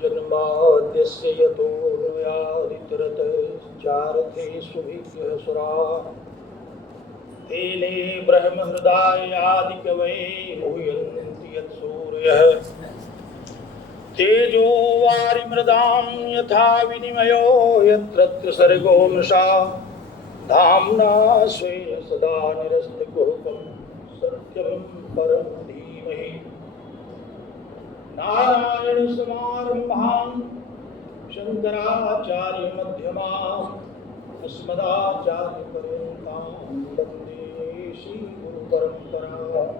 जन्माद्यस्य यतोऽन्वयादितरतश्चार्थेष्वभिज्ञः सुराः तेने ब्रह्महृदायादिकवये मुह्यन्ति यत्सूरयः तेजो वारिमृदां यथा विनिमयो यत्र सर्गो मृषा धाम्ना स्वेन सदा निरस्तकुहकं सत्यं परं धीमहि नारायण समारंभां शंकराचार्यमध्यमाम् अस्मदाचार्यपर्यन्तां वन्दे श्रीगुरुपरम्पराम्।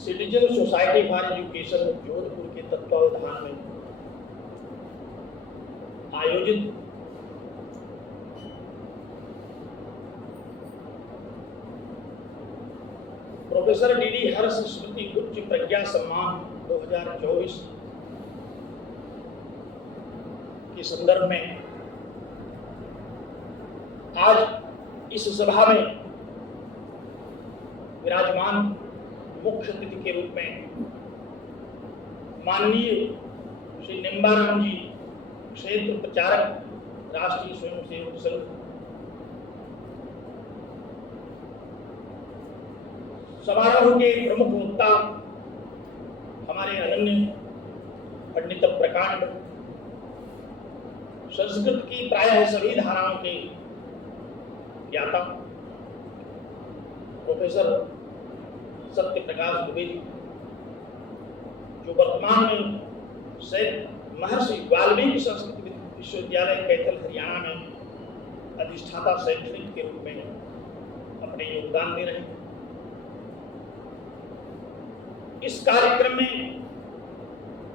Citizen society for education Jodhpur के तत्वावधान में आयोजित प्रोफेसर डी.डी. हर्ष स्मृति उच्च प्रज्ञा सम्मान 2024 के संदर्भ में आज इस सभा में विराजमान मुख्य अतिथि के रूप में माननीय श्री निम्बाराम जी, क्षेत्र प्रचारक, राष्ट्रीय स्वयंसेवक संघ, समारोह के प्रमुख वक्ता हमारे अनन्य पंडित प्रकांड, संस्कृत की प्रायः सभी धाराओं के ज्ञाता प्रोफेसर सत्य प्रकाश दुबे जी, जो वर्तमान में महर्षि वाल्मीकि संस्कृत विश्वविद्यालय कैथल हरियाणा में अधिष्ठाता शैक्षणिक के रूप में अपने योगदान दे रहे हैं। इस कार्यक्रम में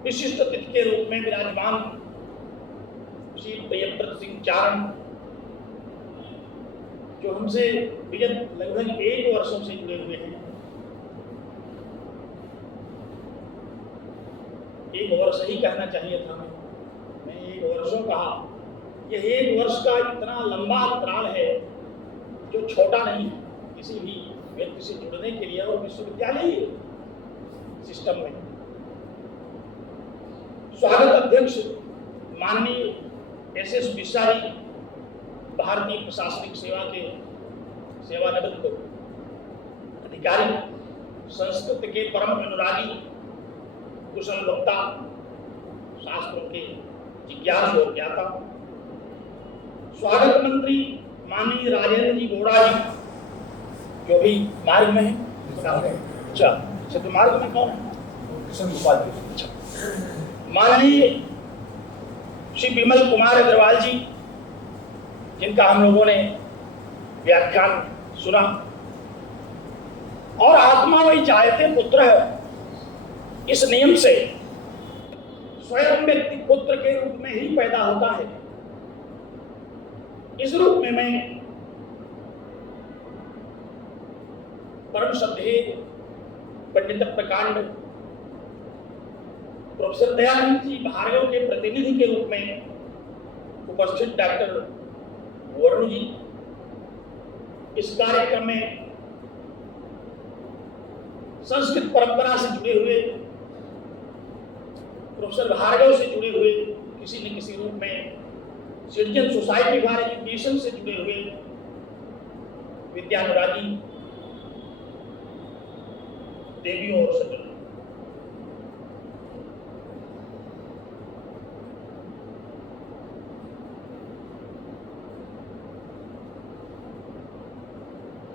विशिष्ट अतिथि के रूप में विराजमान श्री प्रियव्रत सिंह चारण, जो हमसे विगत लगभग 1 वर्षों से जुड़े हुए हैं। 1 वर्ष ही कहना चाहिए था, मैं 1 वर्षों कहा। यह 1 वर्ष का इतना लंबा अंतराल है जो छोटा नहीं है किसी भी व्यक्ति से जुड़ने के लिए, और विश्वविद्यालय सिस्टम में। स्वागत अध्यक्ष माननीय एस.एस. मिश्रा जी, भारतीय प्रशासनिक सेवा के सेवानिवृत्त अधिकारी, संस्कृत के परम अनुरागी, कुशल वक्ता, शास्त्रों के जिज्ञासु और ज्ञाता। स्वागत मंत्री माननीय राजेंद्र जी गौड़ा जी, जो भी मार्ग में है। अच्छा, तो मार्ग में कौन है? अच्छा, माननीय श्री विमल कुमार अग्रवाल जी, जिनका हम लोगों ने व्याख्यान सुना। और आत्मा वही चाहते पुत्र है, इस नियम से स्वयं व्यक्ति पुत्र के रूप में ही पैदा होता है। इस रूप में मैं परम श्रद्धेय पंडित प्रकांड प्रोफेसर दयानंद जी भार्गव के प्रतिनिधि के रूप में उपस्थित डॉक्टर वरुण जी, इस कार्यक्रम में संस्कृत परंपरा से जुड़े हुए, प्रोफेसर भार्गव से जुड़े हुए, किसी न किसी रूप में सिटीजन सोसाइटी फॉर एजुकेशन से जुड़े हुए विद्यानुरागी देवियों और सज्जनों,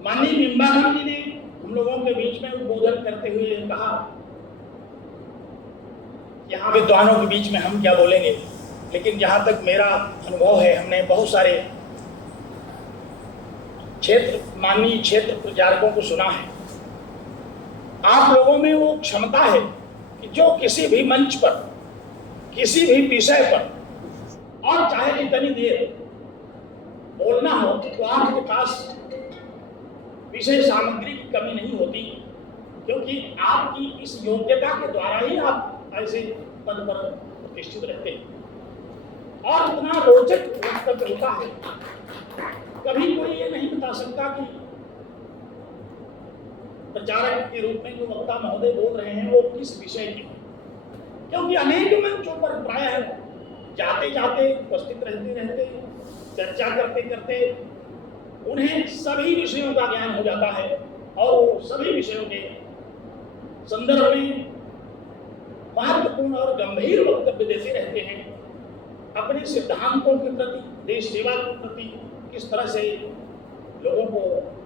माननीय निम्बाराम जी ने हम लोगों के बीच में उद्बोधन करते हुए कहा, यहाँ विद्वानों के बीच में हम क्या बोलेंगे, लेकिन जहाँ तक मेरा अनुभव है, हमने बहुत सारे माननीय क्षेत्र प्रचारकों को सुना है। आप लोगों में वो क्षमता है कि जो किसी भी मंच पर, किसी भी विषय पर, और चाहे जितनी देर बोलना हो, तो आपके पास विषय सामग्री की कमी नहीं होती, क्योंकि आपकी इस योग्यता के द्वारा ही आप ऐसे पद पर प्रतिष्ठित रहते हैं। और इतना रोचक वक्तव्य होता है, कभी कोई ये नहीं बता सकता कि प्रचारक के रूप में जो वक्ता महोदय बोल रहे हैं वो किस विषय के हैं, क्योंकि अनेक मंचों पर प्रायः जाते जाते उपस्थित रहते चर्चा करते करते उन्हें सभी विषयों का ज्ञान हो जाता है और वो सभी विषयों के संदर्भ में महत्वपूर्ण और गंभीर वक्तव्य देते रहते हैं। अपने सिद्धांतों के प्रति, देश सेवा के प्रति किस तरह से लोगों को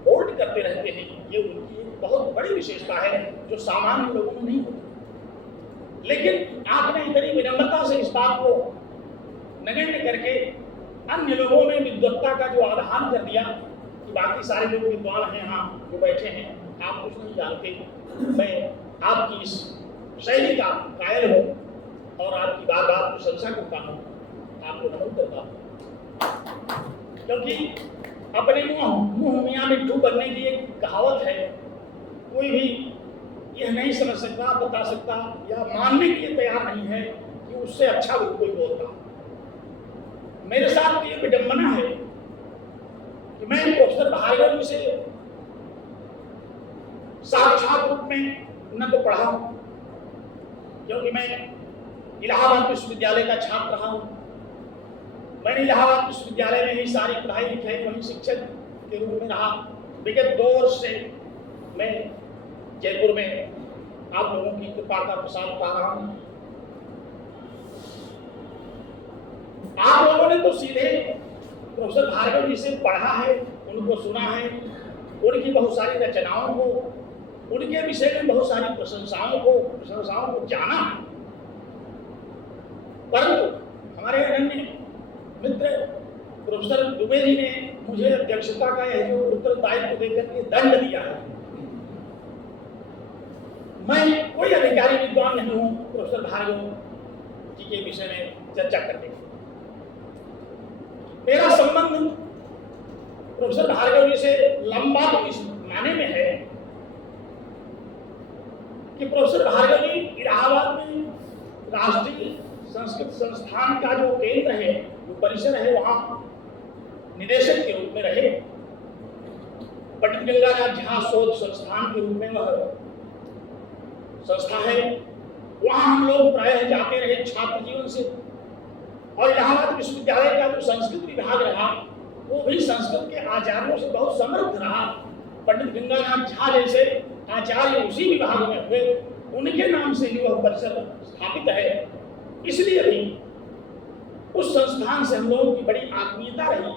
होल्ड करते रहते हैं, ये उनकी एक बहुत बड़ी विशेषता है जो सामान्य लोगों में नहीं होती। लेकिन आपने इतनी विनम्रता से इस बात को नगण्य करके अन्य लोगों में विद्वत्ता का जो आधान कर दिया कि बाकी सारे लोग विद्वान हैं, हाँ जो बैठे हैं, आप कुछ नहीं जानते, मैं आपकी इस शैली का कायल हूँ और आपकी बार बार प्रशंसा करता हूँ, आपको नमन करता हूँ। क्योंकि अपने मुंह मियाँ मिट्ठू बनने की एक कहावत है, कोई भी यह नहीं समझ सकता, बता सकता या मानने के लिए तैयार नहीं है कि उससे अच्छा भी कोई बोलता। मेरे साथ ये विडंबना है कि मैं प्रोफेसर भार्गव जी से साक्षात रूप में न तो पढ़ा हूं, क्योंकि मैं इलाहाबाद विश्वविद्यालय का छात्र रहा हूं। मैंने इलाहाबाद विश्वविद्यालय में ही सारी पढ़ाई लिखाई, वहीं शिक्षक के रूप में रहा। विगत 2 वर्ष से मैं जयपुर में आप लोगों की कृपा का प्रसाद पा रहा हूं। आप लोगों ने तो सीधे प्रोफेसर भार्गव जी से पढ़ा है, उनको सुना है, उनकी बहुत सारी रचनाओं को, उनके विषय में बहुत सारी प्रशंसाओं को जाना। परंतु हमारे अनन्य मित्र प्रोफेसर दुबे जी ने मुझे अध्यक्षता का यह जो उत्तरदायित्व देकर के दंड दिया है। मैं कोई अधिकारी विद्वान नहीं हूं प्रोफेसर भार्गव जी के विषय में चर्चा करने का। मेरा संबंध प्रोफेसर भार्गव जी से लंबा तो इस माने में है कि प्रोफेसर भार्गव जी इलाहाबाद में राष्ट्रीय संस्कृत संस्थान का जो केंद्र है, जो परिसर है, वहां निदेशक के रूप में रहे। पंडित गंगानाथ झा शोध संस्थान के रूप में वह संस्था है, वहां हम लोग प्रायः जाते रहे छात्र जीवन से। और इलाहाबाद विश्वविद्यालय का जो संस्कृत विभाग रहा वो भी संस्कृत के आचार्यों से बहुत समृद्ध रहा। पंडित गंगानाथ झा जैसे आचार्य उसी विभाग में हुए, उनके नाम से ही वह परिसर स्थापित है। इसलिए भी उस संस्थान से हम लोगों की बड़ी आत्मीयता रही।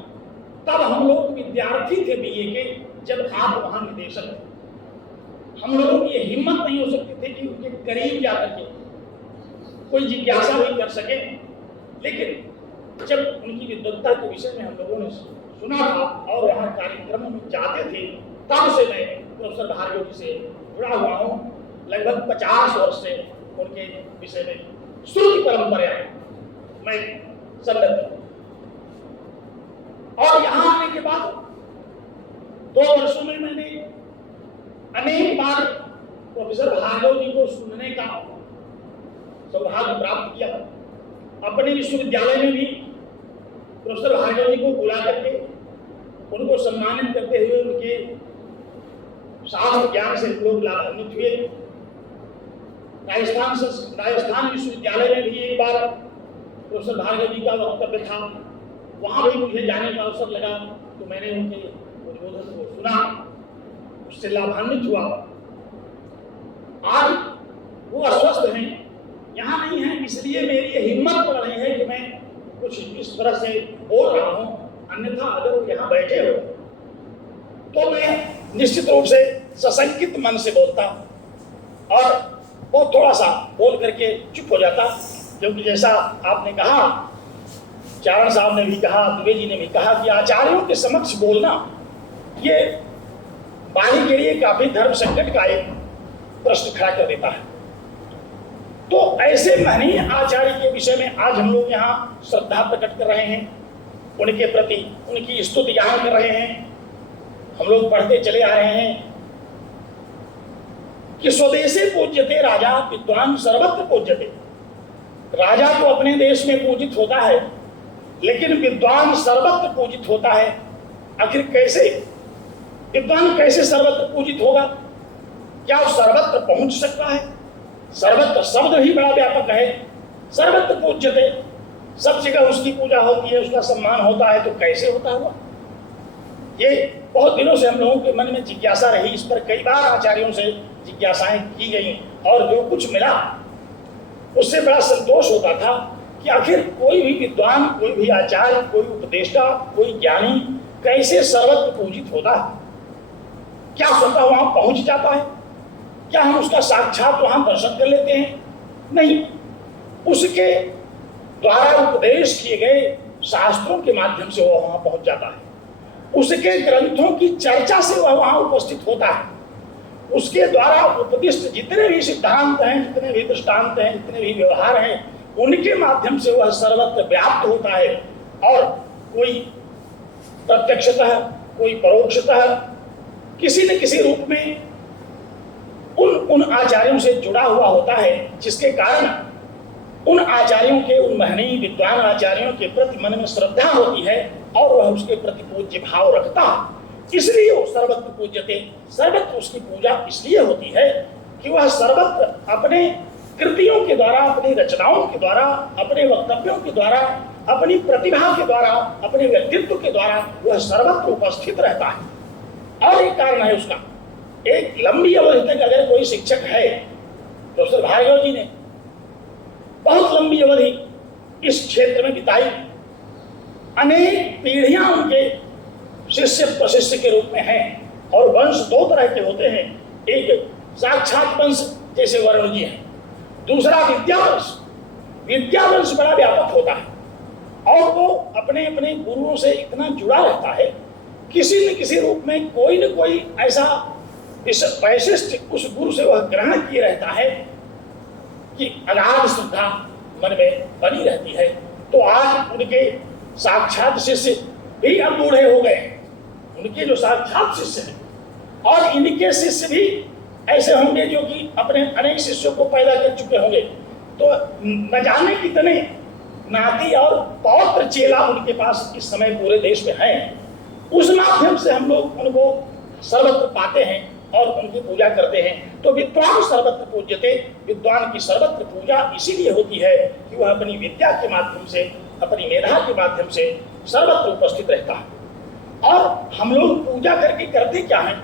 तब हम लोग विद्यार्थी थे बीए के, जब आप वहां निदेशक थे। हम लोगों की हिम्मत नहीं हो सकती थी कि उनके करीब जाकर के कोई जिज्ञासा भी कर सके। लेकिन जब उनकी विद्वत्ता के विषय में हम लोगों ने सुना था और वहाँ कार्यक्रमों में जाते थे, तब से मैं प्रोफेसर भार्गव जी से जुड़ा हुआ हूँ। लगभग 50 वर्ष से उनके विषय में श्रुति परंपरा मैं संलग्न हूँ। और यहाँ आने के बाद 2 वर्षों में मैंने अनेक बार प्रोफेसर भार्गव जी को सुनने का सौभाग्य प्राप्त किया। अपने विश्वविद्यालय में भी प्रोफेसर भार्गव जी को बुला करके उनको सम्मानित करते हुए उनके शास्त्र ज्ञान से लोग लाभान्वित हुए। राजस्थान विश्वविद्यालय में भी एक बार प्रोफेसर भार्गव जी का वक्तव्य था, वहां भी मुझे जाने का अवसर लगा, तो मैंने उनके उद्बोधन को सुना, उससे लाभान्वित हुआ। आज वो अस्वस्थ हैं, यहाँ नहीं है, इसलिए मेरी ये हिम्मत पड़ रही है कि मैं कुछ इस तरह से बोल रहा हूँ। अन्यथा अगर वो यहाँ बैठे हो तो मैं निश्चित रूप से सशंकित मन से बोलता और वो थोड़ा सा बोल करके चुप हो जाता। क्योंकि जैसा आपने कहा, चारण साहब ने भी कहा, दुबे जी ने भी कहा कि आचार्यों के समक्ष बोलना ये वाणी के लिए काफी धर्म संकट का एक प्रश्न खड़ा कर देता है। तो ऐसे महनीय आचार्य के विषय में आज हम लोग यहाँ श्रद्धा प्रकट कर रहे हैं, उनके प्रति उनकी स्तुति गान कर रहे हैं। हम लोग पढ़ते चले आ रहे हैं कि स्वदेशे पूज्यते राजा विद्वान सर्वत्र पूज्यते। राजा तो अपने देश में पूजित होता है, लेकिन विद्वान सर्वत्र पूजित होता है। आखिर कैसे विद्वान कैसे सर्वत्र पूजित होगा? क्या वो सर्वत्र पहुंच सकता है? सर्वत्र शब्द ही बड़ा व्यापक है, सर्वत्र पूज्यते, सब जगह उसकी पूजा होती है, उसका सम्मान होता है, तो कैसे होता हुआ? ये बहुत दिनों से हम लोगों के मन में जिज्ञासा रही, इस पर कई बार आचार्यों से जिज्ञासाएं की गई और जो कुछ मिला उससे बड़ा संतोष होता था कि आखिर कोई भी विद्वान, कोई भी आचार्य, कोई उपदेष्टा, कोई ज्ञानी कैसे सर्वत्र पूजित होता है? क्या स्वतः वहां पहुंच जाता है? क्या हम उसका साक्षात वहां दर्शन कर लेते हैं? नहीं, उसके द्वारा उपदेश किए गए शास्त्रों के माध्यम से वह वहां पहुंच जाता है, उसके ग्रंथों की चर्चा से वह वहां उपस्थित होता है, उसके द्वारा उपदिष्ट जितने भी सिद्धांत हैं, जितने भी दृष्टांत हैं, जितने भी व्यवहार हैं, उनके माध्यम से वह सर्वत्र व्याप्त होता है। और कोई प्रत्यक्षतः, कोई परोक्षतः, किसी न किसी रूप में उन आचार्यों से जुड़ा हुआ होता है, जिसके कारण उन आचार्यों के, उन महनीय विद्वान आचार्यों के प्रति मन में श्रद्धा होती है और वह उसके प्रति पूज्य भाव रखता है। इसलिए वो सर्वत्र पूज्यते, सर्वत्र उसकी पूजा इसलिए होती है कि वह सर्वत्र अपने कृतियों के द्वारा, अपनी रचनाओं के द्वारा, अपने वक्तव्यों के द्वारा, अपनी प्रतिभा के द्वारा, अपने व्यक्तित्व के द्वारा वह सर्वत्र उपस्थित रहता है। और एक कारण है उसका, एक लंबी अवधि तक अगर कोई शिक्षक है, प्रोफेसर भार्गव जी ने बहुत लंबी अवधि इस क्षेत्र में बिताई, अनेक पीढ़ियां उनके शिष्य प्रशिष्य के रूप में हैं, और वंश दो तरह के होते हैं, एक साक्षात वंश जैसे वरुण जी हैं, दूसरा विद्यावंश। विद्यावंश बड़ा व्यापक होता है और वो अपने अपने गुरुओं से इतना जुड़ा रहता है, किसी न किसी रूप में कोई न कोई ऐसा वैशिष्ट उस गुरु से वह ग्रहण किए रहता है कि अगाध श्रद्धा मन में बनी रहती है। तो आज उनके साक्षात शिष्य भी अब बूढ़े हो गए, उनके जो साक्षात शिष्य हैं, और इनके शिष्य भी ऐसे होंगे जो कि अपने अनेक शिष्यों को पैदा कर चुके होंगे। तो न जाने कितने नाती और पौत्र चेला उनके पास इस समय पूरे देश में हैं। उस माध्यम से हम लोग उनको सर्वत्र पाते हैं और उनकी पूजा करते हैं। तो विद्वान सर्वत्र पूज्यते, विद्वान की सर्वत्र पूजा इसीलिए होती है कि वह अपनी विद्या के माध्यम से, अपनी मेधा के माध्यम से सर्वत्र उपस्थित रहता है। और हम लोग पूजा करके करते क्या है?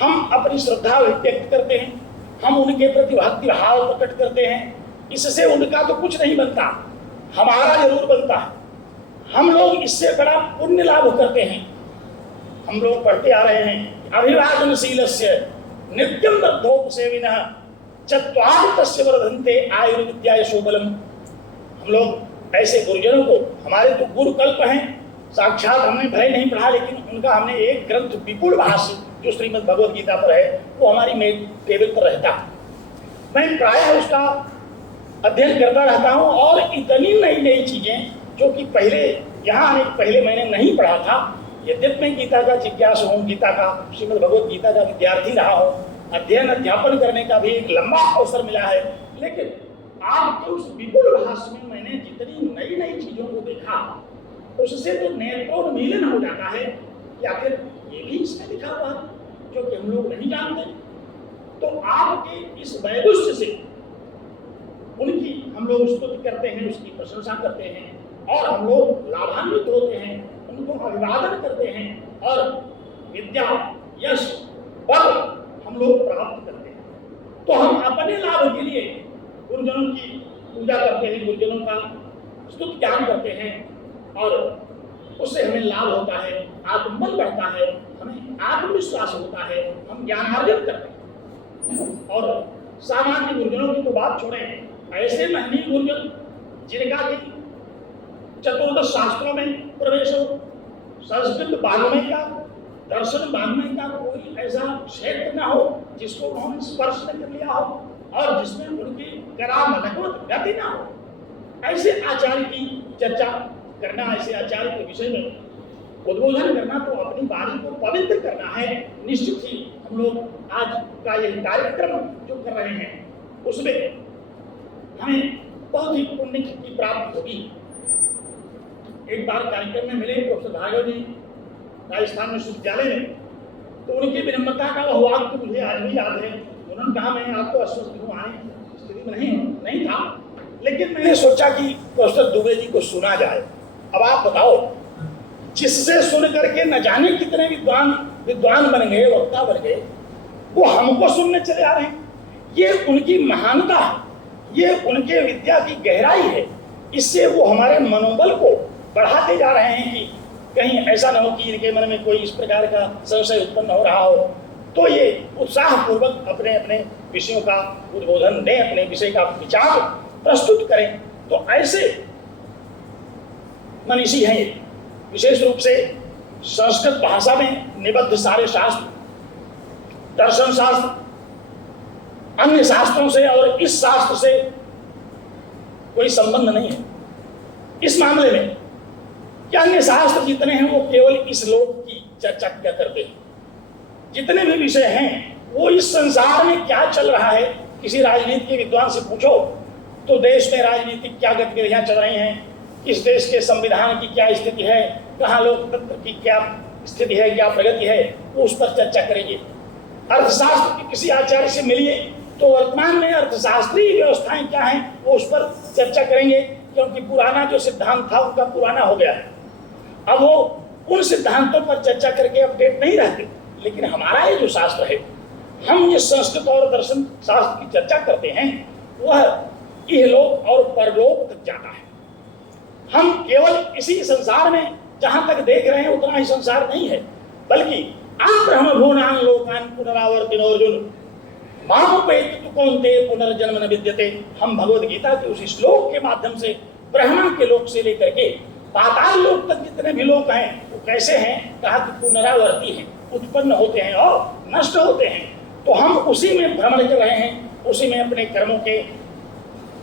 हम अपनी श्रद्धा व्यक्त करते हैं, हम उनके प्रति भक्ति भाव प्रकट करते हैं। इससे उनका तो कुछ नहीं बनता, हमारा जरूर बनता है। हम लोग इससे बड़ा पुण्य लाभ करते हैं। हम लोग पढ़ते आ रहे हैं, अभिवादनशीलस्य नित्यं बद्धोपसेविनः चत्वारि तस्य वर्धन्ते आयुर्विद्या यशोबलम्। हम लोग ऐसे गुरुजनों को, हमारे तो गुरु कल्प हैं, साक्षात हमने भले नहीं पढ़ा, लेकिन उनका हमने एक ग्रंथ विपुल भाष्य जो श्रीमद् भगवद गीता पर है वो हमारी मेज टेबल पर रहता है। मैं प्रायः उसका अध्ययन करता रहता हूँ, और इतनी नई नई चीजें जो कि पहले यहाँ आने पहले मैंने नहीं पढ़ा था। यद्यपि मैं गीता का जिज्ञासु हूँ, गीता का, श्रीमद् भगवद गीता का विद्यार्थी रहा हूँ, अध्ययन अध्यापन करने का भी एक लंबा अवसर मिला है, लेकिन आपके उस विपुल भाष्य में मैंने जितनी नई नई चीजों को देखा, उससे तो नेत्रोन्मीलन हो जाता है कि आखिर ये भी इसमें लिखा हुआ है जो कि हम लोग नहीं जानते। तो आपके इस वैदुष्य से उनकी हम लोग स्तुति करते हैं, उसकी प्रशंसा करते हैं, और हम लोग लाभान्वित होते हैं, उनको अभिवादन करते हैं, और विद्या, यश, बल हम लोग प्राप्त करते हैं। तो हम अपने लाभ के लिए गुरुजनों की पूजा करते हैं, गुरुजनों का स्तुति ज्ञान करते हैं, और उससे हमें लाभ होता है, आत्मबल बढ़ता है, हमें आत्मविश्वास होता है, हम ज्ञानार्जन करते हैं। और सामान्य गुरुजनों की तो बात छोड़ें, ऐसे महनीय गुरुजन जिनका कि चतुर्दश शास्त्रों में प्रवेश हो, संस्कृत वाङ्मय का, दर्शन वाङ्मय का कोई ऐसा क्षेत्र न हो जिसको उन्होंने स्पर्श न कर लिया हो, और जिसमें उनकी करामलकवत गति ना हो, ऐसे आचार्य की चर्चा करना, ऐसे आचार्य के विषय में उद्बोधन करना, तो अपनी वाणी को पवित्र करना है। निश्चित ही हम लोग आज का ये कार्यक्रम जो कर रहे हैं उसमें हमें बहुत ही पुण्य की प्राप्ति होगी। एक बार कार्यक्रम में मिले प्रोफेसर भार्गव जी राजस्थान विश्वविद्यालय में, तो उनकी विनम्रता का वह वाक्य मुझे आज भी याद है। उन्होंने कहा मैं आपको आश्वस्त हूँ, आने स्थिति में नहीं था, लेकिन मैंने सोचा कि प्रोफेसर दुबे जी को सुना जाए। अब आप बताओ, जिससे सुन करके न जाने कितने विद्वान बन गए, वक्ता बन गए, वो हमको सुनने चले आ रहे हैं। ये उनकी महानता है, ये उनके विद्या की गहराई है। इससे वो हमारे मनोबल को बढ़ाते जा रहे हैं कि कहीं ऐसा न हो कि इनके मन में कोई इस प्रकार का संशय उत्पन्न हो रहा हो। तो ये उत्साहपूर्वक अपने अपने विषयों का उद्बोधन दें, अपने विषय का विचार प्रस्तुत करें। तो ऐसे मनीषी हैं ये, विशेष रूप से संस्कृत भाषा में निबद्ध सारे शास्त्र, दर्शन शास्त्र, अन्य शास्त्रों से और इस शास्त्र से कोई संबंध नहीं है इस मामले में कि अन्य शास्त्र जितने हैं वो केवल इस लोक की चर्चा क्या करते हैं। जितने भी विषय हैं वो इस संसार में क्या चल रहा है, किसी राजनीति के विद्वान से पूछो तो देश में राजनीतिक क्या गतिविधियां चल रही हैं, इस देश के संविधान की क्या स्थिति है, कहाँ लोकतंत्र की क्या स्थिति है, क्या प्रगति है, वो उस पर चर्चा करेंगे। अर्थशास्त्र के किसी आचार्य से मिलिए तो वर्तमान में अर्थशास्त्रीय व्यवस्थाएं क्या हैं वो उस पर चर्चा करेंगे, क्योंकि पुराना जो सिद्धांत था उनका पुराना हो गया है। अब वो उन सिद्धांतों पर चर्चा करके अपडेट नहीं रहते। लेकिन हमारा ये जो शास्त्र है, हम ये संस्कृत और दर्शन शास्त्र की चर्चा करते हैं, वह इहलोक और परलोक तक जाता है। हम केवल इसी संसार में जहां तक देख रहे हैं उतना ही संसार नहीं है, बल्कि आप ब्रह्म भुवनान लोकान पुनरावर्तिनो अर्जुन मामुपेति कौन्ते पुनर्जन्म न विद्यते। हम भगवद गीता के उस श्लोक के माध्यम से ब्रह्मा के लोक से लेकर के पाताल लोक तक जितने भी लोग हैं वो कैसे हैं, कहा कि पुनरावर्ती हैं, उत्पन्न होते हैं और नष्ट होते हैं। तो हम उसी में भ्रमण कर रहे हैं, उसी में अपने कर्मों के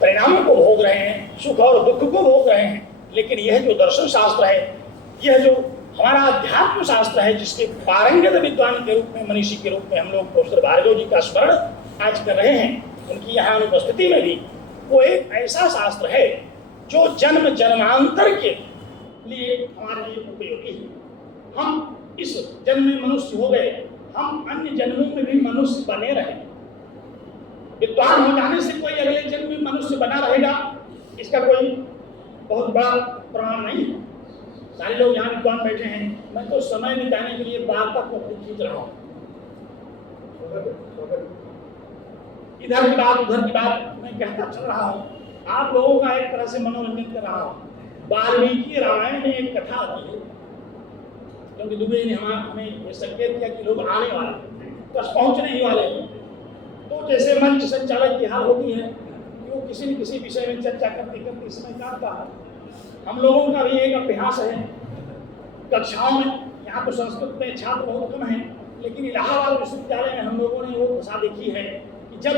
परिणामों को भोग रहे हैं, सुख और दुख को भोग रहे हैं। लेकिन यह जो दर्शन शास्त्र है, यह जो हमारा अध्यात्म शास्त्र है, जिसके पारंगत विद्वान के रूप में, मनीषी के रूप में हम लोग प्रोफेसर भार्गव जी का स्मरण आज कर रहे हैं, उनकी यहाँ अनुपस्थिति में भी, वो एक ऐसा शास्त्र है जो जन्म जन्मांतर के लिए हमारे लिए उपयोगी है। हम इस जन्म में मनुष्य हो गए, हम अन्य जन्मों में भी मनुष्य बने रहे। विद्वान हो जाने से कोई अगले जन्म में मनुष्य बना रहेगा, इसका कोई बहुत बड़ा प्रमाण नहीं है। सारे लोग यहाँ विद्वान बैठे हैं, मैं तो समय बिताने के लिए वार्ता को खींच रहा हूँ, इधर की बात उधर की बात मैं कहता चल रहा हूँ, आप लोगों का एक तरह से मनोरंजन कर रहा हूँ। वाल्मीकि रामायण में एक कथा आती है, क्योंकि दुबे ने हमें संकेत किया कि लोग आने वाले, बस पहुंचने ही वाले हैं। तो जैसे मंच संचालक की हाल होती है कि वो किसी न किसी विषय में चर्चा करते करते समय काटता है। हम लोगों का भी एक अभ्यास है कक्षाओं में, यहाँ तो संस्कृत में छात्र बहुत कम हैं, लेकिन इलाहाबाद विश्वविद्यालय में हम लोगों ने वो दशा देखी है कि जब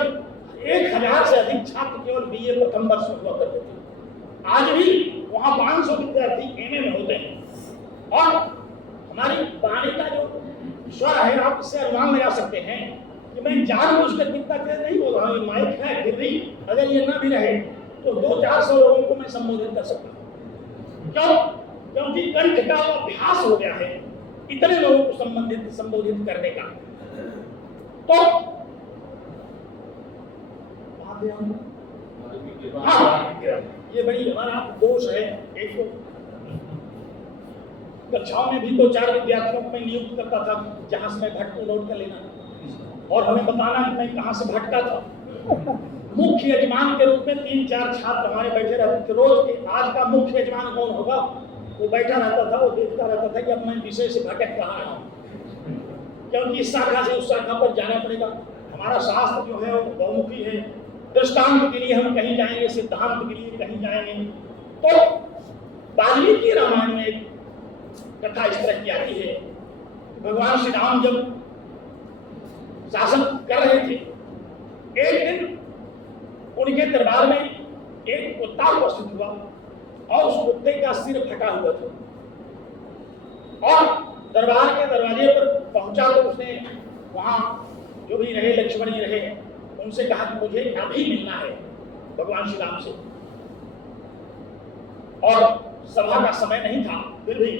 1000 से अधिक छात्र केवल बीए प्रथम वर्ष में हुआ करते थे, आज भी वहाँ 500 विद्यार्थी एमए में होते हैं। और हमारी वाणी का जो स्वर है, आप इससे अनुमान लगा सकते हैं कि मैं जानबूझकर कितना तेज नहीं बोल रहा हूँ, माइक है फिर भी अगर ये ना भी रहे तो 200-400 लोगों को मैं संबोधित कर सकता हूँ। क्यों? क्योंकि कंठ का अभ्यास हो गया है इतने लोगों को संबोधित करने का। तो हाँ, ये बड़ी हमारा दोष है। एक तो कक्षाओं में भी 2-4 विद्यार्थियों को मैं नियुक्त करता था जहां से मैं भटक नोट कर लेना और हमें बताना कि मैं कहां से भटका था। मुख्य यजमान के रूप में 3-4 छात्र हमारे बैठे रहते थे रोज के। आज का मुख्य यजमान कौन होगा? वो बैठा रहता था, वो देखता रहता था कि अब मैं विषय से भटक कहाँ रहा हूँ, क्योंकि इस शाखा से उस शाखा पर जाना पड़ेगा। हमारा शास्त्र जो है वो बहुमुखी है, दृष्टांत के लिए हम कहीं जाएंगे, सिद्धांत के लिए कहीं जाएंगे। तो वाल्मीकि रामायण में एक कथा इस तरह की आती है, भगवान श्री राम जब शासन कर रहे थे, एक दिन उनके दरबार में एक कुत्ता उपस्थित हुआ और उस कुत्ते का सिर फटा हुआ था और दरबार के दरवाजे पर पहुंचा तो उसने वहां जो भी रहे, लक्ष्मण जी रहे, उनसे कहा कि मुझे अभी मिलना है भगवान श्री राम से। और सभा का समय नहीं था, फिर भी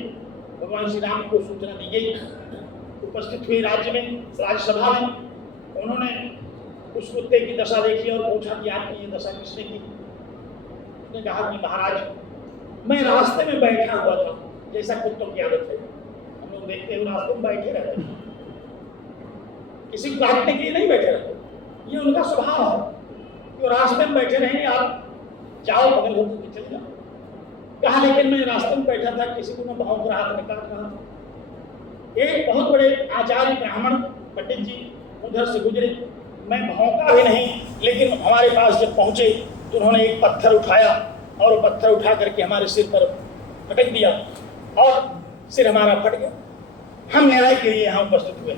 भगवान श्री राम को सूचना दी गई। उपस्थित हुई राज्य में, राज्यसभा में उन्होंने उस कुत्ते की दशा देखी और पूछा कि आपकी ये दशा किसने की? उसने कहा कि महाराज मैं रास्ते में बैठा हुआ था, जैसा कुत्तों की आदत है, हम लोग देखते हैं रास्ते में बैठे रहते, किसी को काटने के लिए नहीं बैठे रहते, ये उनका स्वभाव है कि रास्ते में बैठे रहेंगे, आप जाओ बगल होकर चले जाओ। कहा लेकिन मैं रास्ते में बैठा था, किसी को न भौंक रहा था न काट रहा था। एक बहुत बड़े आचार्य ब्राह्मण पंडित जी उधर से गुजरे, मैं भौंका भी नहीं, लेकिन हमारे पास जब पहुंचे तो उन्होंने एक पत्थर उठाया और वो पत्थर उठा करके हमारे सिर पर पटक दिया और सिर हमारा फट गया। हम न्याय के लिए यहाँ उपस्थित हुए।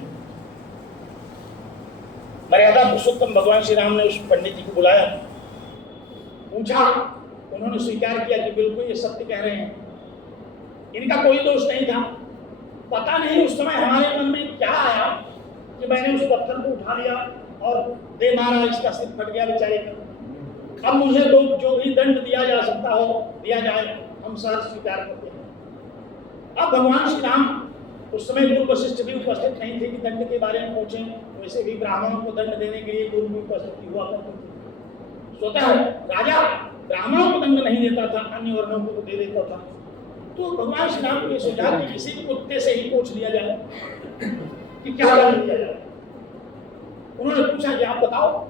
मर्यादा पुरुषोत्तम भगवान श्री राम ने उस पंडित जी को बुलाया, पूछा, उन्होंने स्वीकार किया कि बिल्कुल ये सत्य कह रहे हैं, इनका कोई दोष नहीं था। पता नहीं उस समय हमारे मन में क्या आया कि मैंने उस पत्थर को उठा लिया और दे मारा, इसका सिर फट गया बेचारे का। अब मुझे लोग जो भी दंड दिया जा सकता हो दिया जाए, हम सहर्ष स्वीकार करते हैं। अब भगवान श्री राम उस समय गुरु वशिष्ठ भी उपस्थित नहीं थे कि दंड के बारे में पूछें, वैसे भी ब्राह्मणों को दंड देने के लिए गुरु की उपस्थिति हुआ करती थी। स्वतः राजा ब्राह्मणों को दंड नहीं देता था, अन्य वर्णों को दे देता था। तो भगवान श्री राम को सुझाव कि किसी कुत्ते से ही पूछ लिया जाए कि क्या दंड दिया जाए। उन्होंने पूछा कि आप बताओ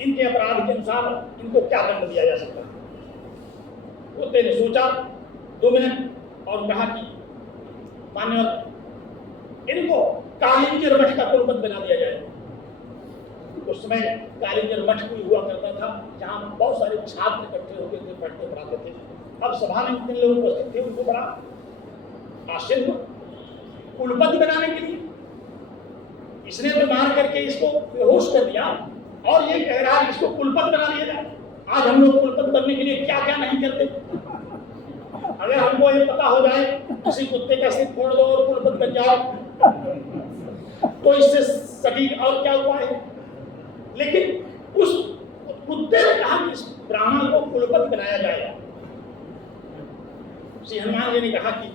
इनके अपराध के अनुसार इनको क्या दंड दिया जा सकता है। कुत्ते ने सोचा 2 मिनट और कहा कि मान्यवर, इनको कालिंजर मठ का कुलपति बना दिया जाए। उस समय कालिंजर मठ कोई हुआ करता था जहाँ बहुत सारे छात्र इकट्ठे होते थे, पढ़ते पढ़ाते थे। अब सभा में जितने लोग उपस्थित थे उनको बड़ा आश्चर्य हुआ, कुलपति बनाने के लिए इसने तो मार करके इसको बेहोश कर दिया और ये कह रहा है इसको कुलपति बना दिया जाए। आज हम लोग कुलपति बनने के लिए क्या क्या नहीं करते। अगर हमको ये पता हो जाए किसी कुत्ते का सिर फोड़ दो और कुलपति बन जाओ, तो इससे सटीक और क्या उपाय है। लेकिन उस कुत्ते ने कहा कि इस ब्राह्मण को कुलपति बनाया जाएगा। श्री हनुमान जी ने कहा कि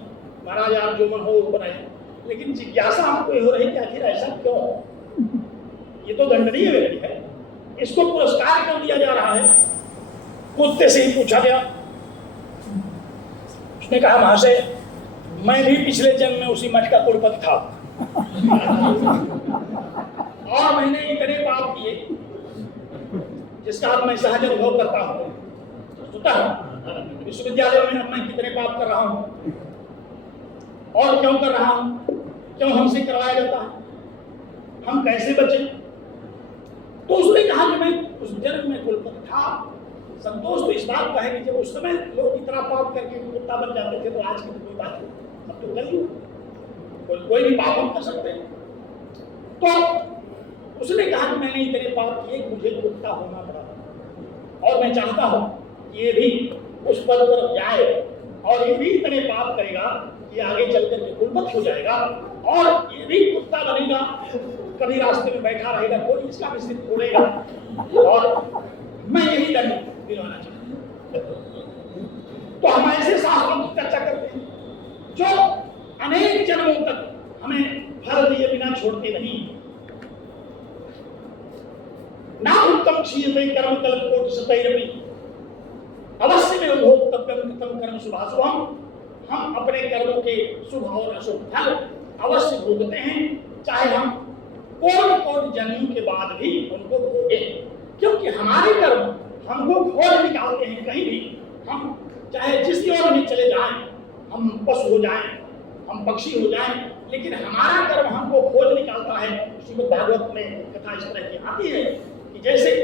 महाराज आप जो मन हो वो बनाए, लेकिन जिज्ञासा हमको ये हो रही कि आखिर ऐसा क्यों? ये तो दंडनीय व्यक्ति है, इसको पुरस्कार क्यों दिया जा रहा है? कुत्ते से ही पूछा गया। उसने कहा महाशय, मैं भी पिछले जन्म में उसी मठ का कुलपति था और मैंने इतने पाप किए जिसका मैं सहज अनुभव करता हूँ। विश्वविद्यालय में अब मैं कितने पाप कर रहा हूँ और क्यों कर रहा हूँ, क्यों हमसे करवाया जाता है, हम कैसे बचे? तो उसने कहा कि मैं उस जन्म में कुलपति था। संतोष तो इस बात का है कि जब उस समय लोग इतना पाप करके कुत्ता बन जाते थे तो आज की तो कोई बात नहीं, अब तो कल कोई भी पाप हम कर सकते हैं। तो उसने कहा कि मैंने इतने पाप किए, मुझे कुत्ता होना पड़ा और मैं चाहता हूँ ये भी उस पद पर जाए और ये भी इतने पाप करेगा कि आगे चलकर के कुलपति हो जाएगा और ये भी कुत्ता बनेगा, कभी रास्ते में बैठा रहेगा, कोई इसका भी सिर फोड़ेगा और मैं यही दंड दिलवाना चाहता हूं। तो हम ऐसे शास्त्रों की चर्चा करते हैं जो अनेक जन्मों तक हमें फल दिए बिना छोड़ते नहीं। ना उत्तम क्षीयते कर्म कल्पकोटि शतैरपि अवश्य में भोक्तव्यम कृतं कर्म शुभाशुभम। हम अपने कर्मों के शुभ और अशुभ फल अवश्य भोगते हैं, चाहे हम कोटि जन्मों के बाद भी उनको भोगे, क्योंकि हमारे कर्म हमको खोज निकालते हैं। कहीं भी हम चाहे जिस ओर में चले जाएं, हम पशु हो जाएं, हम पक्षी हो जाएं, लेकिन हमारा कर्म हमको खोज निकालता है। श्रीमद् भागवत में कथा इस तरह की आती है कि जैसे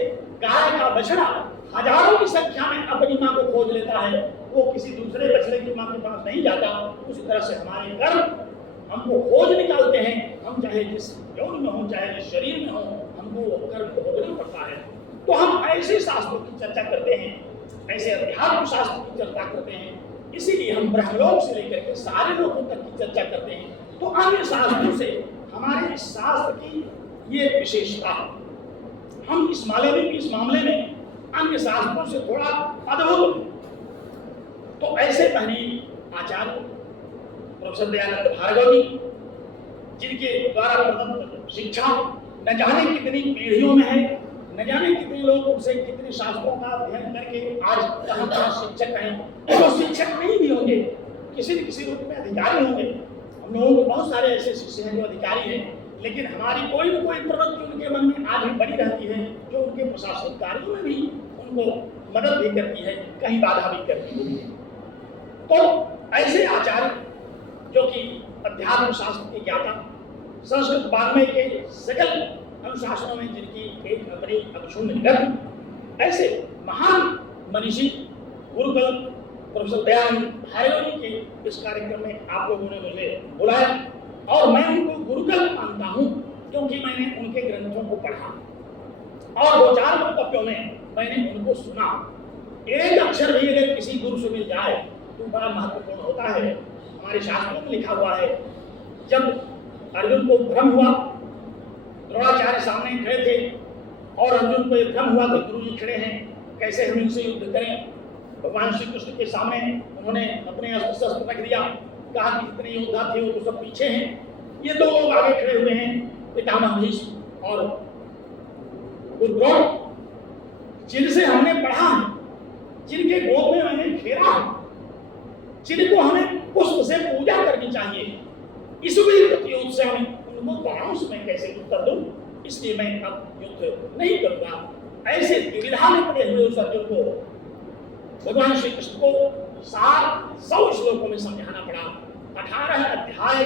गाय का बछड़ा हजारों की संख्या में अपनी मां को खोज लेता है, वो किसी दूसरे बछड़े की मां के पास नहीं जाता, उसी तरह से हमारे कर्म हमको खोज निकालते हैं। हम चाहे जिस यौन में हो, चाहे जिस शरीर में हो, हमको कर्म भोगना पड़ता है। तो हम ऐसे शास्त्रों की चर्चा करते हैं, ऐसे अध्यात्म शास्त्र की चर्चा करते हैं, इसीलिए हम ब्रह्मलोक से लेकर के सारे लोगों तक की चर्चा करते हैं। तो अन्य शास्त्रों से हमारे इस शास्त्र की ये विशेषता है, हम इस मामले में अन्य शास्त्रों से थोड़ा अद्भुत। तो ऐसे पहले आचार्य प्रोफेसर दयानंद भार्गव जी, जिनके द्वारा प्रदत्त शिक्षा न जाने कितनी पीढ़ियों में है, न जाने कितने लोग उनसे कितने शास्त्रों का अध्ययन करके आज कहाँ कहाँ शिक्षक हैं। जो शिक्षक नहीं भी होंगे, किसी न किसी रूप में अधिकारी होंगे। हम लोगों के बहुत सारे ऐसे शिष्य हैं जो अधिकारी हैं, लेकिन हमारी कोई न कोई प्रवृत्ति उनके मन में आज भी बनी रहती है, जो उनके प्रशासनिक कार्यों में भी उनको मदद भी करती है, कहीं बाधा भी करती है। तो ऐसे आचार्य जो कि अध्यात्म शास्त्र के ज्ञाता, संस्कृत वाङ्मय के सकल अनुशासनों में जिनकी एक अपनी अक्षुण्ण गति, ऐसे महान मनीषी गुरुकुल प्रोफेसर दयानंद भायरोनी के इस कार्यक्रम में आप लोगों ने मुझे बुलाया और मैं उनको गुरुकुल मानता हूँ, क्योंकि मैंने उनके ग्रंथों को पढ़ा और दो चार वक्तव्यों में मैंने उनको सुना। एक अक्षर भी अगर किसी गुरु से मिल जाए तो बड़ा महत्वपूर्ण होता है। हमारे शास्त्रों में लिखा हुआ है, जब अर्जुन को भ्रम हुआ, द्रोणाचार्य सामने खड़े थे और अर्जुन को एक भ्रम हुआ कि गुरु जी खड़े हैं, कैसे हम इनसे युद्ध करें। भगवान श्री कृष्ण के सामने उन्होंने अपने अस्त्र शस्त्र रख दिया, कहा कि जितने योद्धा थे वो तो सब पीछे हैं, ये दो लोग आगे खड़े हुए हैं, पितामह भीष्म और द्रोण, जिनसे हमने पढ़ा है, जिनके गोद में मैंने खेला है, जिनको हमें पुष्प से पूजा करनी चाहिए, इस युद्ध से हमें उनको परामर्श में कैसे उत्तर दूं, इसलिए मैं अब युद्ध नहीं करूंगा। ऐसे दुविधा में पड़े हुए उस अर्जुन को भगवान श्री कृष्ण को 700 श्लोकों में समझाना पड़ा, 18 अध्याय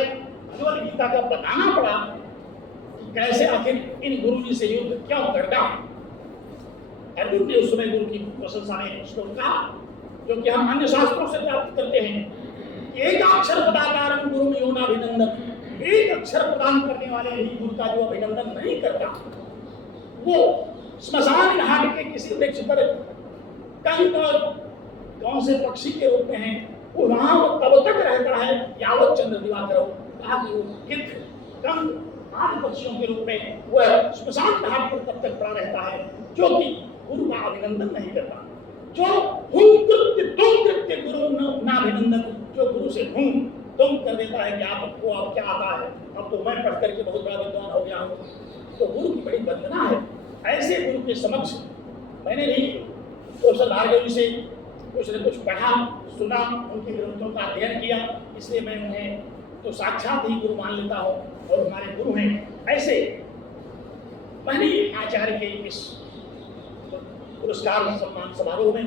भगवद गीता का बताना पड़ा कि कैसे आखिर इन गुरु जी से युद्ध क्यों करना। अर्जुन ने उस समय गुरु की प्रशंसा में श्लोक कहा, जो कि हम अन्य शास्त्रों से प्राप्त करते हैं, एक अक्षर पदाकार गुरु योनाभिनंदन, एक अक्षर प्रदान करने वाले ही गुरु का जो अभिनंदन नहीं करता, वो स्मशान घाट के किसी वृक्ष पर कहीं कौन से पक्षी के रूप में है, वो वहां वो तब तक रहता है यावत चंद्र दिवाकर हो, ताकि वो गिद्ध, कंद आदि पक्षियों के रूप में वह स्मशान घाट पर तब तक पड़ा रहता है, जो कि गुरु का अभिनंदन नहीं करता। जो हुम कृत्य तुम कृत्य गुरु नाभिनंदन, जो गुरु से हुम तुम कर देता है कि आपको अब क्या आता है, अब तो मैं पढ़ करके बहुत बड़ा विद्वान हो गया हूँ, तो गुरु की बड़ी वंदना है। ऐसे गुरु के समक्ष मैंने भी प्रोफेसर भार्गव जी से कुछ न कुछ पढ़ा, सुना, उनके ग्रंथों का अध्ययन किया, इसलिए मैं उन्हें तो साक्षात ही गुरु मान लेता हूँ और हमारे गुरु हैं। ऐसे मैंने आचार्य के इस पुरस्कार सम्मान समारोह में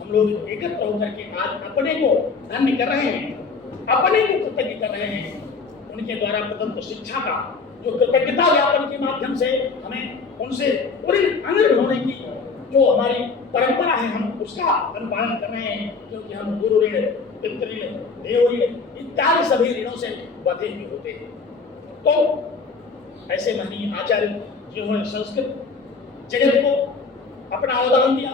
हम लोग एकत्र होकर के आज अपने को धन्य कर रहे हैं, अपने को कृतज्ञ कर रहे हैं उनके द्वारा प्रदत्त शिक्षा का, जो कृतज्ञता ज्ञापन के माध्यम से हमें उनसे अनिल होने की जो हमारी परंपरा है, हम उसका अनुपालन कर रहे हैं, क्योंकि हम गुरु ऋण, पितृ ऋण, देव ऋण इत्यादि सभी ऋणों से बंधे हुए होते हैं। तो ऐसे महनीय आचार्य जिन्होंने संस्कृत जगत को अपना अवदान दिया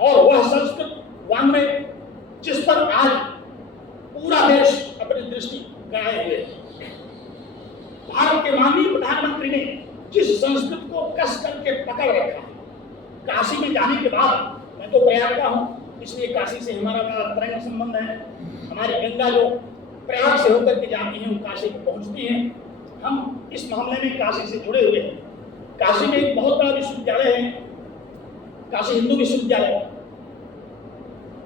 और वह संस्कृत वाङ्मय जिस पर आज पूरा देश अपनी दृष्टि गड़ाए हुए, भारत के माननीय प्रधानमंत्री ने जिस संस्कृत को कस करके पकड़ रखा, काशी में जाने के बाद मैं तो प्रयाग का हूँ, इसलिए काशी से हमारा बड़ा अंतरंग संबंध है। हमारी गंगा जो प्रयाग से होकर के जाती है वो काशी में पहुँचती है। हम इस मामले में काशी से जुड़े हुए हैं। काशी में एक बहुत बड़ा विश्वविद्यालय है, काशी हिंदू विश्वविद्यालय,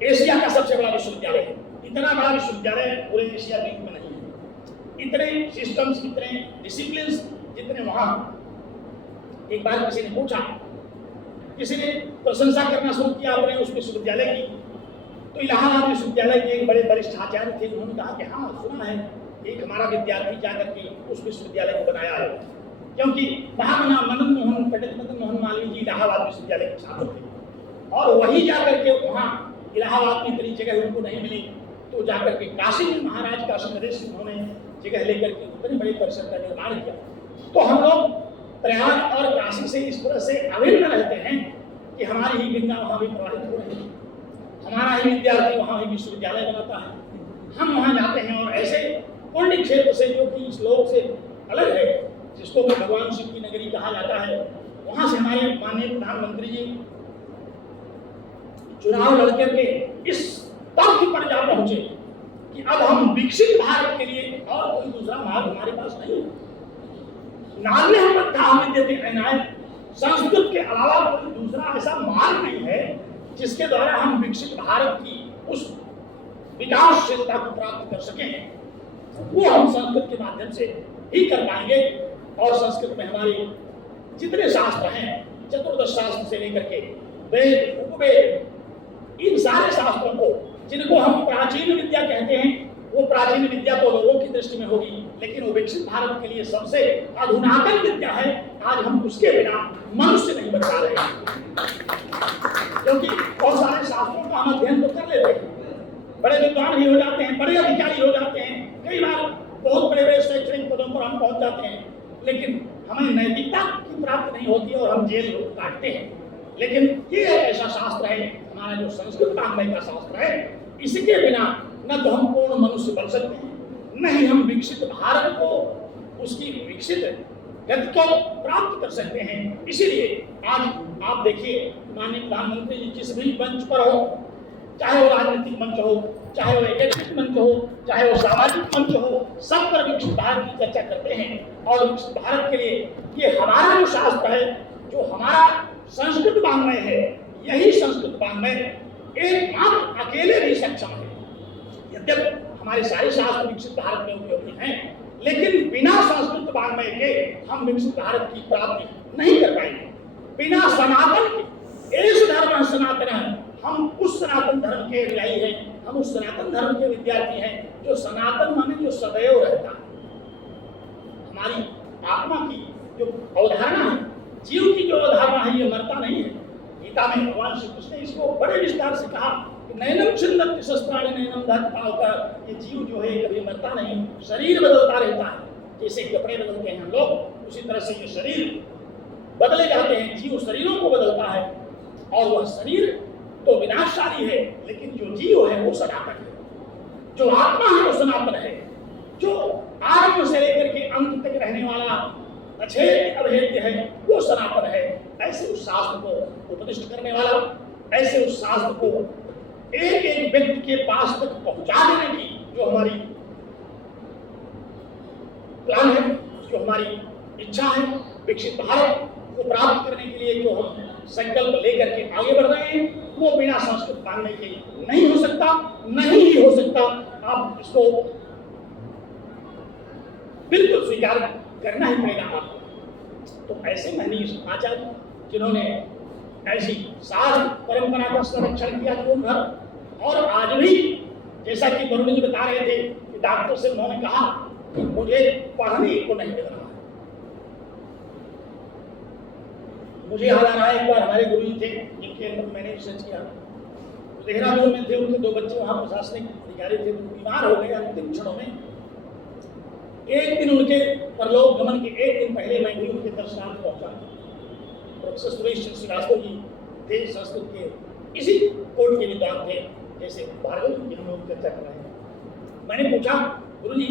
एशिया का सबसे बड़ा विश्वविद्यालय है। इतना बड़ा विश्वविद्यालय पूरे एशिया द्वीप में नहीं है। इतने सिस्टम्स, इतने डिसिप्लिन जितने वहां। एक बार किसी ने पूछा, किसी ने प्रशंसा करना शुरू किया अपने उस विश्वविद्यालय की, तो इलाहाबाद विश्वविद्यालय के एक बड़े वरिष्ठ आचार्य थे, उन्होंने कहा कि हाँ सुना है, एक हमारा विद्यार्थी जाकर के उस विश्वविद्यालय को बनाया है, क्योंकि महामना मदन मोहन, पंडित मदन मोहन मालवीय जी इलाहाबाद विश्वविद्यालय के छात्र थे और वही जाकर के वहाँ इलाहाबाद की इतनी जगह उनको नहीं मिली, तो जाकर के काशी में महाराज काशी नरेश उन्होंने जगह लेकर के उतने बड़े परिसर का निर्माण किया। तो हम लोग प्रयाग और काशी से इस तरह से अभिन्न रहते हैं कि हमारी ही गंगा वहाँ भी प्रवाहित हो रही है, हमारा ही विद्यार्थी वहाँ ही विश्वविद्यालय बनाता है, हम वहाँ जाते हैं और ऐसे पुण्य क्षेत्र से जो कि इस लोक से अलग है, जिसको भगवान शिव की नगरी कहा जाता है, वहाँ से हमारे माननीय प्रधानमंत्री जी चुनाव लड़कर के इस तथ्य पर जा पहुंचे कि अब हम विकसित भारत के लिए और कोई दूसरा मार्ग हमारे पास नहीं है। नान्य हम विद्यते अनायत संस्कृत के अलावा कोई दूसरा ऐसा मार्ग नहीं है जिसके द्वारा हम विकसित भारत की उस विकासशीलता को प्राप्त कर सकें। वो हम संस्कृत के माध्यम से ही कर पाएंगे। और संस्कृत में हमारे जितने शास्त्र हैं, चतुर्दश शास्त्र से लेकर के वेद, उपवेद, इन सारे शास्त्रों को, जिनको हम प्राचीन विद्या कहते हैं, वो प्राचीन विद्या तो लोगों की दृष्टि में होगी, लेकिन वो विकसित भारत के लिए सबसे अधुनातन विद्या है। आज हम उसके बिना मनुष्य नहीं बन पा रहे, क्योंकि बहुत सारे शास्त्रों का हम अध्ययन तो कर लेते हैं, बड़े विद्वान भी हो जाते हैं, बड़े अधिकारी हो जाते हैं, कई बार बहुत बड़े बड़े शैक्षणिक पदों पर हम पहुंच जाते हैं, लेकिन हमें नैतिकता की प्राप्त नहीं होती और हम जेल काटते हैं। लेकिन ये ऐसा शास्त्र है, हमारा जो संस्कृत वाङ्मय का शास्त्र है, इसके बिना न तो हम पूर्ण मनुष्य बन सकते हैं, न ही हम विकसित भारत को, उसकी विकसित गति को प्राप्त कर सकते हैं। इसीलिए आज आप देखिए, माननीय प्रधानमंत्री जी जिस भी मंच पर हो, चाहे वो राजनीतिक मंच हो, चाहे वो एकेडमिक मंच हो, चाहे वो सामाजिक मंच हो, सब पर विकसित भारत की चर्चा करते हैं। और विकसित भारत के लिए ये हमारा जो शास्त्र है, जो हमारा संस्कृत वाङ्मय है, यही संस्कृत वाङ्मय एकमात्र अकेले भी सक्षम है। यद्यपि हमारे सारे शास्त्र विकसित भारत में उपयोगी हैं, लेकिन बिना संस्कृत वाङ्मय के हम विकसित भारत की प्राप्ति नहीं कर पाएंगे। बिना सनातन के, एष धर्म सनातन, हम उस सनातन धर्म के अनुयायी हैं, हम उस सनातन धर्म के विद्यार्थी हैं जो सनातन माने जो सदैव रहता है। हमारी आत्मा की जो अवधारणा है, जीव की जो अवधारणा है, ये मरता नहीं है। गीता में भगवान श्री कृष्ण ने इसको बड़े विस्तार से कहा कि नैनम छिन्नति शस्त्राणि नैनम दहति पावकः, ये जीव जो है कभी मरता नहीं, शरीर बदलता रहता है। जैसे कपड़े बदलते हैं हम लोग, उसी तरह से ये शरीर बदले जाते हैं, जीव शरीरों को बदलता है। और वह शरीर तो विनाशशाली है, लेकिन जो जीव है वो सनातन है, जो आत्मा है वो सनातन है, जो आरंभ से लेकर के अंत तक रहने वाला अछेद अभेद्य है, वो सनातन है। ऐसे उस शास्त्र को उपदिष्ट करने वाला, ऐसे उस शास्त्र को एक एक व्यक्ति के पास तक पहुंचा देने की जो हमारी प्लान है, जो हमारी इच्छा है, विकसित भारत को प्राप्त करने के लिए जो हम संकल्प लेकर के आगे बढ़ रहे हैं, वो बिना संस्कृत वाङ्मय के नहीं हो सकता, नहीं ही हो सकता। आप इसको बिल्कुल स्वीकार करना ही पड़ेगा आपको। तो ऐसे महनीय आचार्य जिन्होंने ऐसी शास्त्र परंपरा का संरक्षण किया जीवन भर, और आज भी जैसा कि वरुण जी बता रहे थे कि डॉक्टर से उन्होंने कहा कि मुझे पढ़ने को नहीं मिल रहा है। मुझे याद आ रहा है, एक बार हमारे गुरु जी थे जिनके अंदर मैंने रिसर्च किया, देहरादून में थे, उनके 2 बच्चे वहाँ प्रशासनिक अधिकारी थे, बीमार हो गए अंतिम क्षणों में। एक दिन उनके परलोक गमन के एक दिन पहले मैं भी उनके दर्शनार्थ पहुंचा। प्रोफेसर सुरेश चंद्र श्रीवास्तव जी थे, संस्कृत के इसी कोर्ट के विद्वान थे, जैसे भार्गव जी हम लोग चर्चा कर रहे हैं। मैंने पूछा, गुरु जी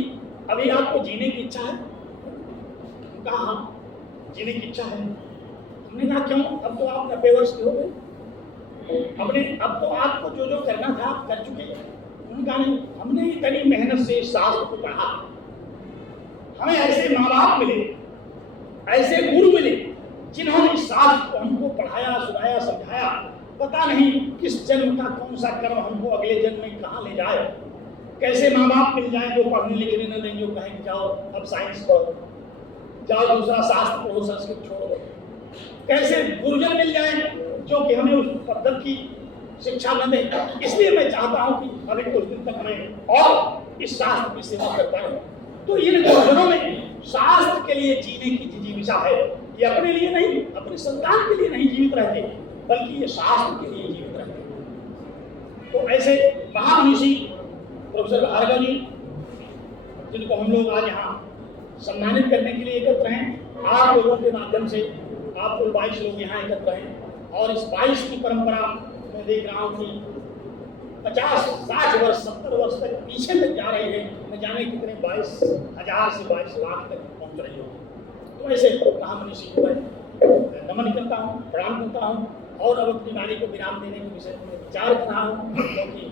अभी आपको जीने की इच्छा है? उनका हाँ, जीने की इच्छा है। हमने कहा क्यों? अब तो आप 90 वर्ष के हो गए, अब तो आपको जो जो करना था आप कर चुके। उनका नहीं, हमने इतनी मेहनत से शास्त्र को पढ़ा, हमें ऐसे माँ बाप मिले, ऐसे गुरु मिले जिन्होंने शास्त्र को हमको पढ़ाया, सुनाया, समझाया। पता नहीं किस जन्म का कौन सा कर्म हमको अगले जन्म में कहाँ ले जाए। कैसे माँ बाप मिल जाए जो पढ़ने लिखने न दें, जो कहें कि जाओ अब साइंस पढ़ो, जाओ दूसरा शास्त्र पढ़ो, संस्कृत छोड़ो। कैसे गुरुजन मिल जाए जो कि हमें उस पद्धति की शिक्षा न दें। इसलिए मैं चाहता हूं कि अभी कुछ दिन तक मैं और इस शास्त्र की सेवा करता हूं। तो इन गुरुजनों में शास्त्र के लिए जीने की जिजीविषा है। ये अपने लिए नहीं, अपने संतान के लिए नहीं जीवित रहते, बल्कि ये शास्त्र के लिए जीवित रहते। तो ऐसे महामनीषी प्रोफेसर भार्गव जी, जिनको हम लोग आज यहाँ सम्मानित करने के लिए एकत्र हैं, आप लोगों के माध्यम से आप कुल 22 लोग यहाँ एकत्र हैं, और इस 22 की परंपरा मैं देख रहा हूँ कि 50, 60 वर्ष, 70 वर्ष तक पीछे तक जा रही है। न जाने कितने 22,000 से 22 लाख तक पहुँच रही हो। तो ऐसे महामनीषी को मैं नमन करता हूँ, प्रणाम करता हूँ, और अब अपनी वाणी को विराम देने के विषय में विचार कर रहा हूँ, क्योंकि